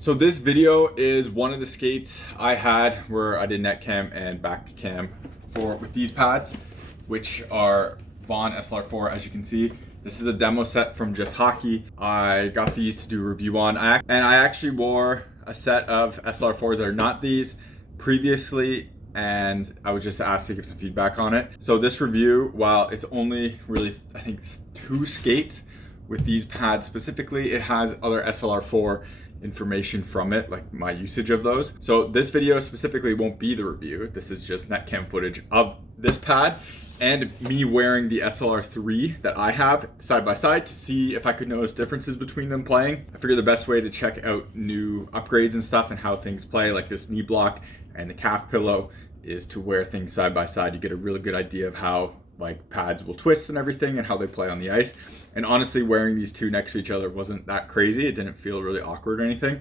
So this video is one of the skates I had where I did net cam and back cam with these pads, which are Vaughn SLR4. As you can see, this is a demo set from Just Hockey. I got these to do a review on, and I actually wore a set of SLR4s that are not these previously, and I was just asked to give some feedback on it. So this review, while it's only really, I think, 2 skates with these pads specifically, it has other SLR4 information from it, like my usage of those. So this video specifically won't be the review. This is just net cam footage of this pad and me wearing the SLR3 that I have side by side to see if I could notice differences between them playing. I figured the best way to check out new upgrades and stuff and how things play, like this knee block and the calf pillow, is to wear things side by side. You get a really good idea of how like pads will twist and everything and how they play on the ice. And honestly, wearing these two next to each other wasn't that crazy. It didn't feel really awkward or anything,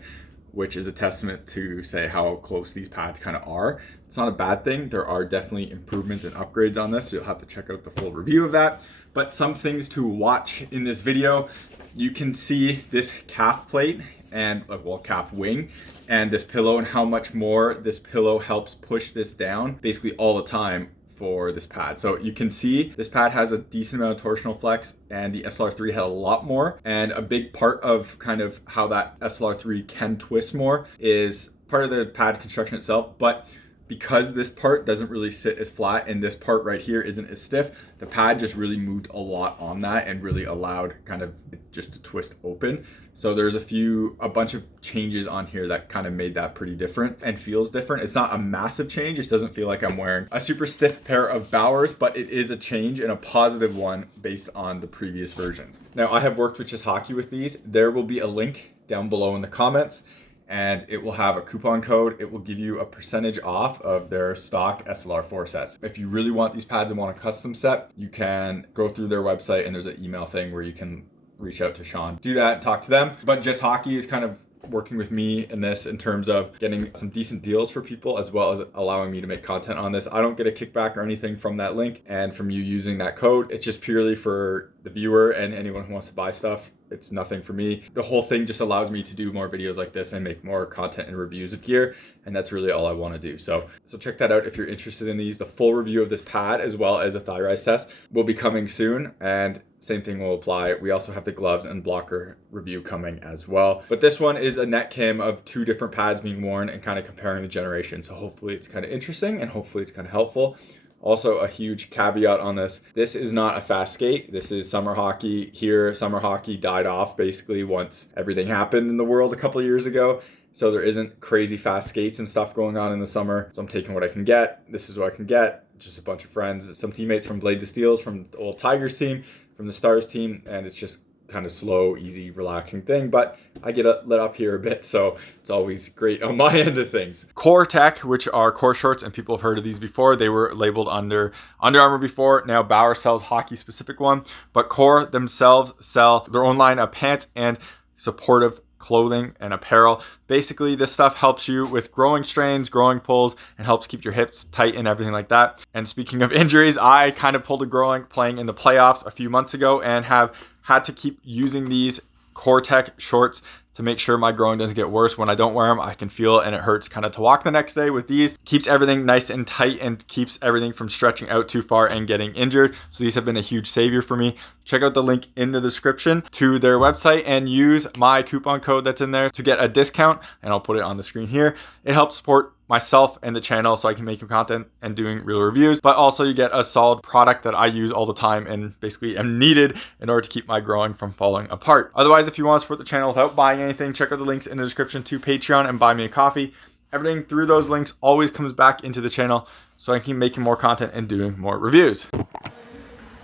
which is a testament to say how close these pads kind of are. It's not a bad thing. There are definitely improvements and upgrades on this. So you'll have to check out the full review of that. But some things to watch in this video: you can see this calf plate and calf wing and this pillow, and how much more this pillow helps push this down basically all the time for this pad. So you can see this pad has a decent amount of torsional flex, and the SLR3 had a lot more. And a big part of kind of how that SLR3 can twist more is part of the pad construction itself. But because this part doesn't really sit as flat and this part right here isn't as stiff, the pad just really moved a lot on that and really allowed kind of it just to twist open. So there's a bunch of changes on here that kind of made that pretty different and feels different. It's not a massive change. It doesn't feel like I'm wearing a super stiff pair of Bowers, but it is a change and a positive one based on the previous versions. Now, I have worked with Just Hockey with these. There will be a link down below in the comments, and it will have a coupon code. It will give you a percentage off of their stock SLR4 sets. If you really want these pads and want a custom set, you can go through their website, and there's an email thing where you can reach out to Sean, do that, talk to them. But Just Hockey is kind of working with me in this in terms of getting some decent deals for people, as well as allowing me to make content on this. I don't get a kickback or anything from that link and from you using that code. It's just purely for the viewer and anyone who wants to buy stuff. It's nothing for me. The whole thing just allows me to do more videos like this and make more content and reviews of gear, and that's really all I want to do. So check that out if you're interested in these. The full review of this pad as well as a thigh rise test will be coming soon, and same thing will apply. We also have the gloves and blocker review coming as well. But this one is a net cam of 2 different pads being worn and kind of comparing the generations. So hopefully it's kind of interesting and hopefully it's kind of helpful. Also, a huge caveat on this: this is not a fast skate. This is summer hockey. Here, summer hockey died off basically once everything happened in the world a couple of years ago. So there isn't crazy fast skates and stuff going on in the summer. So I'm taking what I can get. This is what I can get. Just a bunch of friends, some teammates from Blades of Steels, from the old Tigers team, from the Stars team, and it's just kind of slow, easy, relaxing thing. But I get lit up here a bit, so it's always great on my end of things. Core Tech, which are Coreshorts, and people have heard of these before. They were labeled under Under Armour before. Now Bauer sells hockey specific one, but Core themselves sell their own line of pants and supportive clothing and apparel. Basically, this stuff helps you with growing strains, growing pulls, and helps keep your hips tight and everything like that. And speaking of injuries, I kind of pulled a growing playing in the playoffs a few months ago and have had to keep using these Core Tech shorts to make sure my groin doesn't get worse. When I don't wear them, I can feel it and it hurts kind of to walk the next day. With these, keeps everything nice and tight and keeps everything from stretching out too far and getting injured. So these have been a huge savior for me. Check out the link in the description to their website and use my coupon code that's in there to get a discount, and I'll put it on the screen here. It helps support myself and the channel so I can make content and doing real reviews, but also you get a solid product that I use all the time and basically am needed in order to keep my growing from falling apart. Otherwise, if you want to support the channel without buying anything, check out the links in the description to Patreon and buy me a coffee. Everything through those links always comes back into the channel so I can keep making more content and doing more reviews.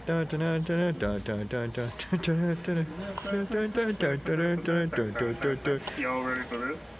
Y'all ready for this?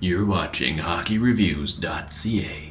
You're watching HockeyReviews.ca.